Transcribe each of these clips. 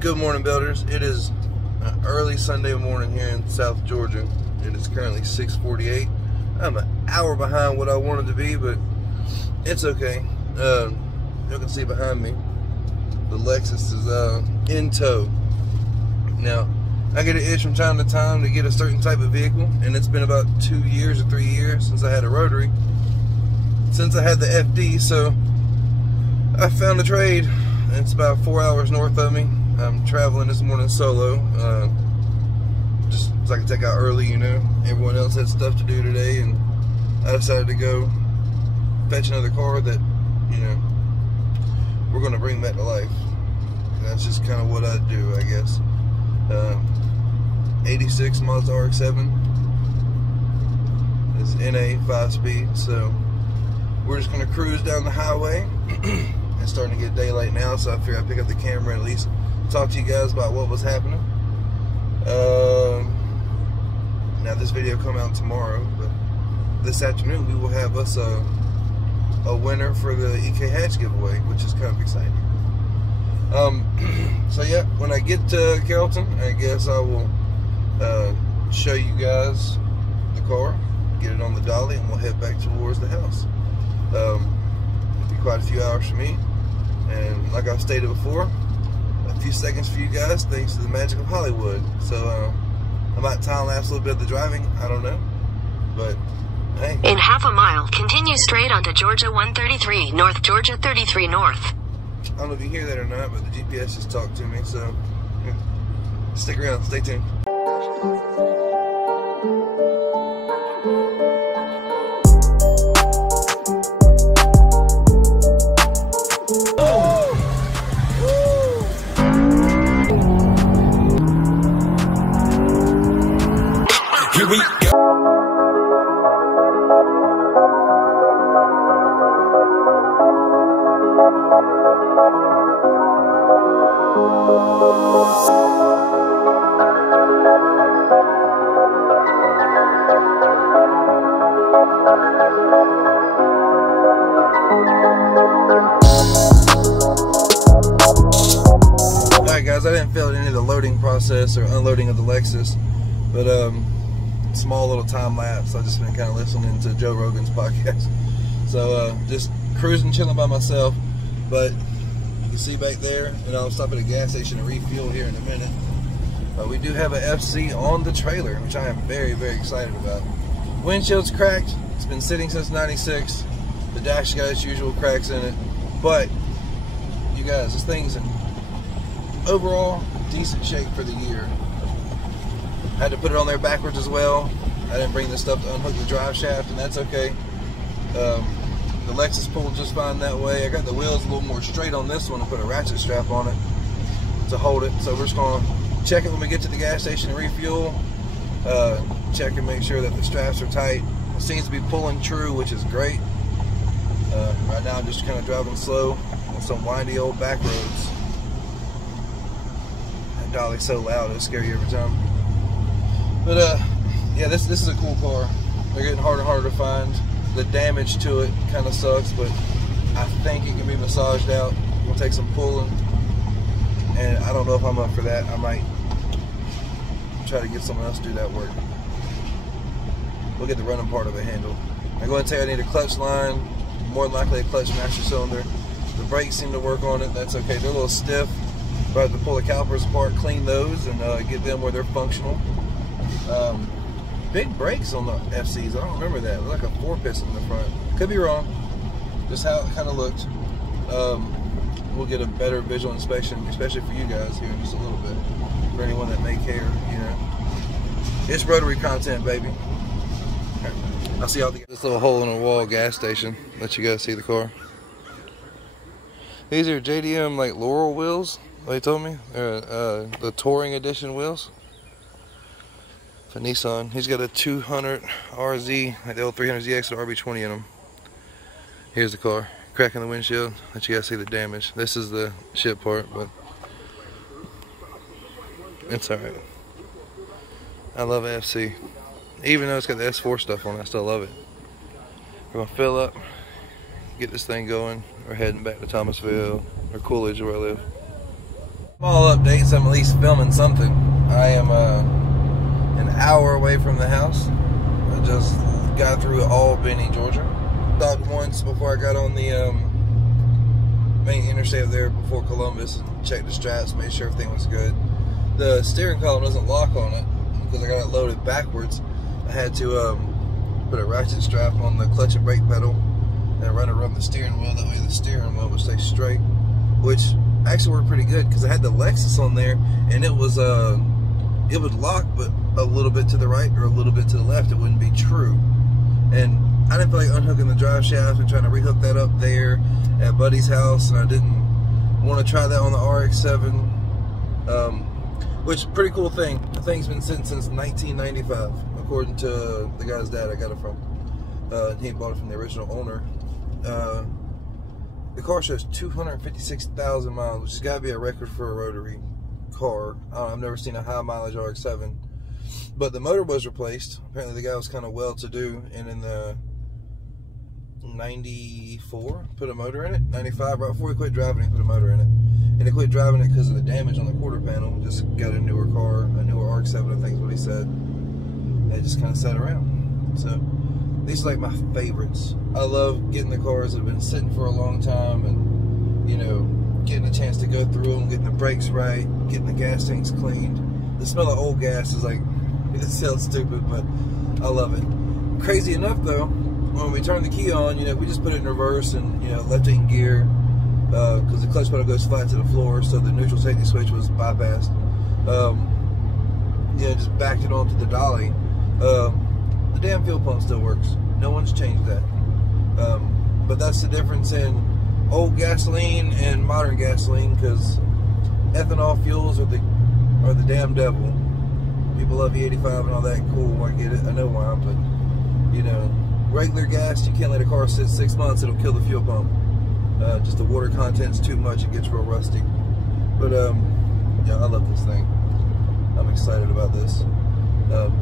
Good morning, builders. It is an early Sunday morning here in South Georgia. It is currently 6:48. I'm an hour behind what I wanted to be, but it's okay. You can see behind me, the Lexus is in tow. Now, I get an itch from time to time to get a certain type of vehicle, and it's been about 2 years or 3 years since I had a rotary, since I had the FD, so I found a trade. It's about 4 hours north of me. I'm traveling this morning solo, just so I can take out early, you know. Everyone else had stuff to do today, and I decided to go fetch another car that, you know, we're going to bring back to life. That's just kind of what I do, I guess. 86 Mazda Rx7 is NA 5-speed, so we're just going to cruise down the highway. It's starting to get daylight now, so I figured I'd pick up the camera and at least talk to you guys about what was happening. Now this video will come out tomorrow, but this afternoon we will have us a winner for the EK Hatch giveaway, which is kind of exciting. So yeah, when I get to Carrollton, I guess I will show you guys the car, get it on the dolly, and we'll head back towards the house. It'll be quite a few hours for me, and like I've stated before, a few seconds for you guys thanks to the magic of Hollywood. So I might time-lapse a little bit of the driving, I don't know, but hey. In half a mile, continue straight onto Georgia 133 North, Georgia 33 North. I don't know if you hear that or not, but the GPS just talked to me, so yeah. Stick around, stay tuned. Here we go. Alright guys, I didn't feel any of the loading process or unloading of the Lexus, but small little time lapse. I've just been kind of listening to Joe Rogan's podcast, so just cruising, chilling by myself. But you can see back there, and I'll stop at a gas station and refuel here in a minute. We do have an FC on the trailer, which I am very, very excited about. Windshield's cracked. It's been sitting since '96. The dash got its usual cracks in it, but you guys, this thing's in overall decent shape for the year. I had to put it on there backwards as well. I didn't bring this stuff to unhook the drive shaft, and that's okay. The Lexus pulled just fine that way. I got the wheels a little more straight on this one and put a ratchet strap on it to hold it. So we're just going to check it when we get to the gas station and refuel. Check and make sure that the straps are tight. It seems to be pulling true, which is great. Right now I'm just kind of driving slow on some windy old back roads. That dolly's so loud, it'll scare you every time. But yeah, this is a cool car. They're getting harder and harder to find. The damage to it kind of sucks, but I think it can be massaged out. We'll take some pulling, and I don't know if I'm up for that. I might try to get someone else to do that work. We'll get the running part of it handled. I'm going to tell you I need a clutch line, more than likely a clutch master cylinder. The brakes seem to work on it. That's okay. They're a little stiff, but I have to pull the calipers apart, clean those, and get them where they're functional. Big brakes on the FCs. I don't remember that. Like a 4-piston in the front. Could be wrong. Just how it kind of looked. We'll get a better visual inspection, especially for you guys here in just a little bit. For anyone that may care, you know. It's rotary content, baby. I'll see y'all. This little hole in the wall gas station. Let you guys see the car. These are JDM like Laurel wheels. They told me they're the Touring Edition wheels. For Nissan, he's got a 200 RZ, like the old 300ZX with RB20 in them. Here's the car, cracking the windshield. Let you guys see the damage. This is the shit part, but it's alright. I love FC. Even though it's got the S4 stuff on it, I still love it. We're gonna fill up, get this thing going. We're heading back to Thomasville or Coolidge, where I live. Small updates, I'm at least filming something. I am an hour away from the house. I just got through Albany, Georgia. Stopped once before I got on the main interstate up there before Columbus and checked the straps, made sure everything was good. The steering column doesn't lock on it because I got it loaded backwards. I had to put a ratchet strap on the clutch and brake pedal and run it around the steering wheel. That way the steering wheel would stay straight, which actually worked pretty good because I had the Lexus on there and it was it would lock, but a little bit to the right or a little bit to the left, it wouldn't be true. And I didn't feel like unhooking the drive shaft and trying to rehook that up there at Buddy's house, and I didn't want to try that on the Rx7, which is a pretty cool thing. The thing's been sitting since 1995, according to the guy's dad I got it from. He bought it from the original owner. The car shows 256,000 miles, which has got to be a record for a rotary car. I've never seen a high mileage Rx7. But the motor was replaced. Apparently the guy was kind of well-to-do, and in the 94 put a motor in it. 95, right before he quit driving, he put a motor in it. And he quit driving it because of the damage on the quarter panel. Just got a newer car, a newer Rx7, I think is what he said. And it just kind of sat around. So these are like my favorites. I love getting the cars that have been sitting for a long time and, you know, getting a chance to go through them, getting the brakes right, getting the gas tanks cleaned. The smell of old gas is like, it sounds stupid, but I love it. Crazy enough though, when we turn the key on, you know, we just put it in reverse and, you know, left it in gear because the clutch pedal goes flat to the floor, so the neutral safety switch was bypassed. You know, just backed it onto the dolly. The damn fuel pump still works. No one's changed that. But that's the difference in old gasoline and modern gasoline, because ethanol fuels are the damn devil. People love E85 and all that. Cool, I get it. I know why, but you know, regular gas, you can't let a car sit 6 months. It'll kill the fuel pump. Just the water content's too much. It gets real rusty. But yeah, I love this thing. I'm excited about this.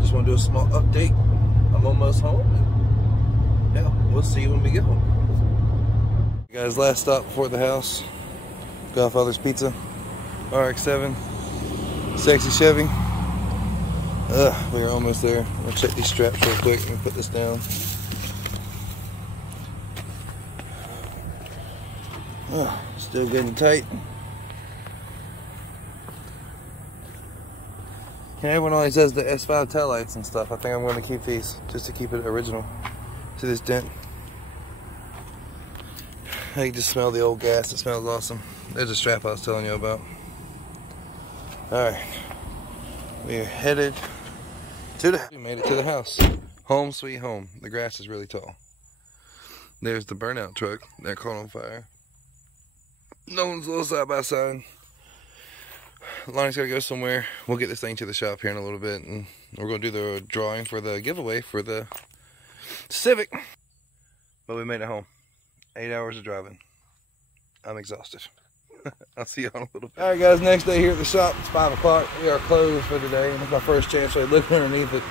Just want to do a small update. I'm almost home. And, yeah, we'll see you when we get home. Guys, last stop before the house. Godfather's Pizza, Rx7, sexy Chevy. We are almost there. I'm gonna check these straps real quick and put this down. Still getting tight. Okay, everyone always does the S5 taillights and stuff. I think I'm going to keep these just to keep it original to this dent. I can just smell the old gas. It smells awesome. There's a strap I was telling you about. Alright. We are headed to we made it to the house. Home sweet home. The grass is really tall. There's the burnout truck that caught on fire. No one's little side by side. Lonnie's got to go somewhere. We'll get this thing to the shop here in a little bit, and we're going to do the drawing for the giveaway for the Civic. But we made it home. 8 hours of driving. I'm exhausted. I'll see you on a little bit. Alright guys, next day here at the shop. It's 5 o'clock. We are closed for today, and it's my first chance to look underneath it.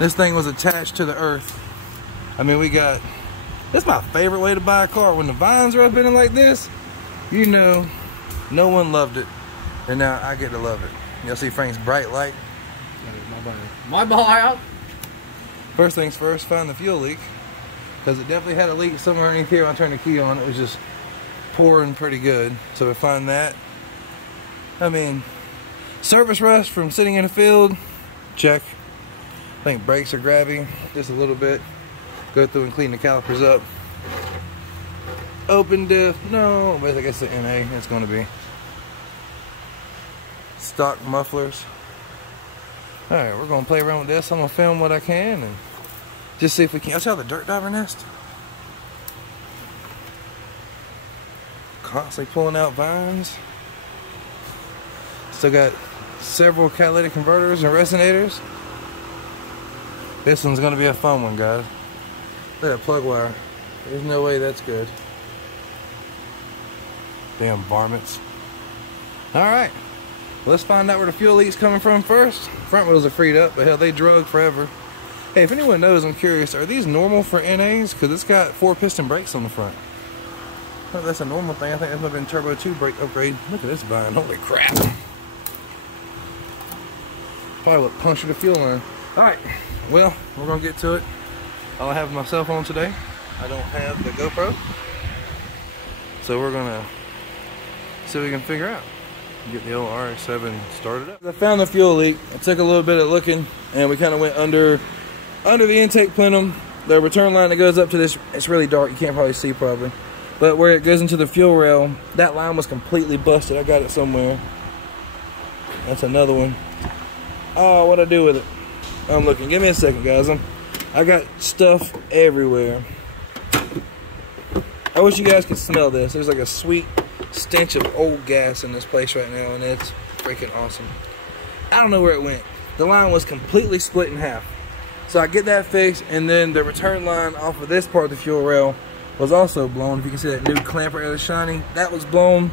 This thing was attached to the earth. I mean, we got... This is my favorite way to buy a car. When the vines are up in it like this, you know, no one loved it. And now I get to love it. You'll see Frank's bright light. My ball out. First things first, find the fuel leak. Because it definitely had a leak somewhere underneath here. When I turned the key on, it was just pouring pretty good. So we find that. I mean, service rust from sitting in a field, check. I think brakes are grabby just a little bit. Go through and clean the calipers up. Open diff, no, but I guess the NA it's going to be. Stock mufflers. Alright, we're going to play around with this. I'm going to film what I can and just see if we can. I saw the dirt diver nest. Constantly pulling out vines. Still got several catalytic converters and resonators. This one's going to be a fun one, guys. Look at that plug wire. There's no way that's good. Damn varmints. Alright. Let's find out where the fuel leak's coming from first. Front wheels are freed up, but hell, they drug forever. Hey, if anyone knows, I'm curious, are these normal for NAs? Because it's got 4-piston brakes on the front. that's a normal thing. I think that might have been turbo 2 brake upgrade. Look at this vine. Holy crap. Probably what punctured the fuel line. Alright, well, we're going to get to it. All I have is my cell phone today. I don't have the GoPro. So we're going to see what we can figure out. Get the old Rx7 started up. I found the fuel leak. I took a little bit of looking, and we kind of went under the intake plenum. The return line that goes up to this, it's really dark. You can't probably see probably. But where it goes into the fuel rail, that line was completely busted. I got it somewhere. That's another one. Oh, what'd I do with it? I'm looking. Give me a second, guys. I got stuff everywhere. I wish you guys could smell this. There's like a sweet stench of old gas in this place right now, and it's freaking awesome. I don't know where it went. The line was completely split in half. So I get that fixed, and then the return line off of this part of the fuel rail was also blown. If you can see that new clamp right there, shiny, that was blown.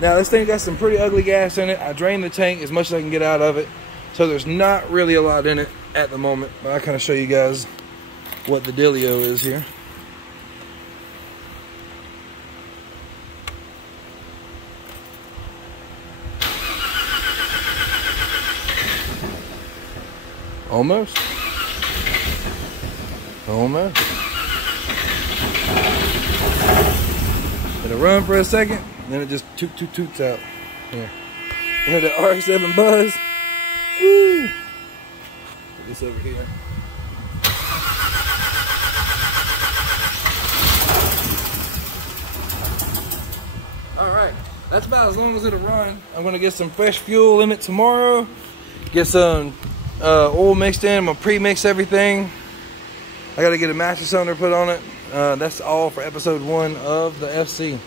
Now this thing got some pretty ugly gas in it. I drained the tank as much as I can get out of it. So there's not really a lot in it at the moment, but I'll kind of show you guys what the dealio is here. Almost. Almost. It'll run for a second, and then it just toots out. Here. You hear the Rx7 buzz? Woo! Put this over here. Alright, that's about as long as it'll run. I'm going to get some fresh fuel in it tomorrow. Get some oil mixed in. I'm going to pre-mix everything. I got to get a master cylinder put on it. That's all for episode 1 of the FC.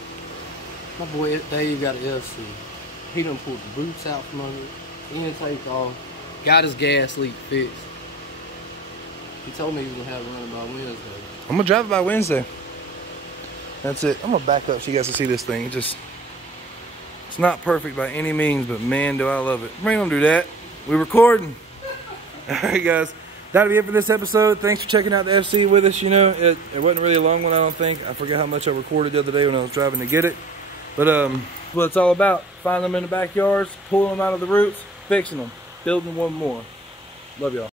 My boy Dave got an FC. He done pulled the boots out from under it. Intake off. Got his gas leak fixed. He told me he was going to have it running by Wednesday. I'm going to drive it by Wednesday. That's it. I'm going to back up so you guys can see this thing. It's not perfect by any means, but man, do I love it. We ain't going to do that. We're recording. Alright guys, that'll be it for this episode. Thanks for checking out the FC with us. You know, it wasn't really a long one, I don't think. I forget how much I recorded the other day when I was driving to get it. But what it's all about. Find them in the backyards, pulling them out of the roots, fixing them, building one more. Love y'all.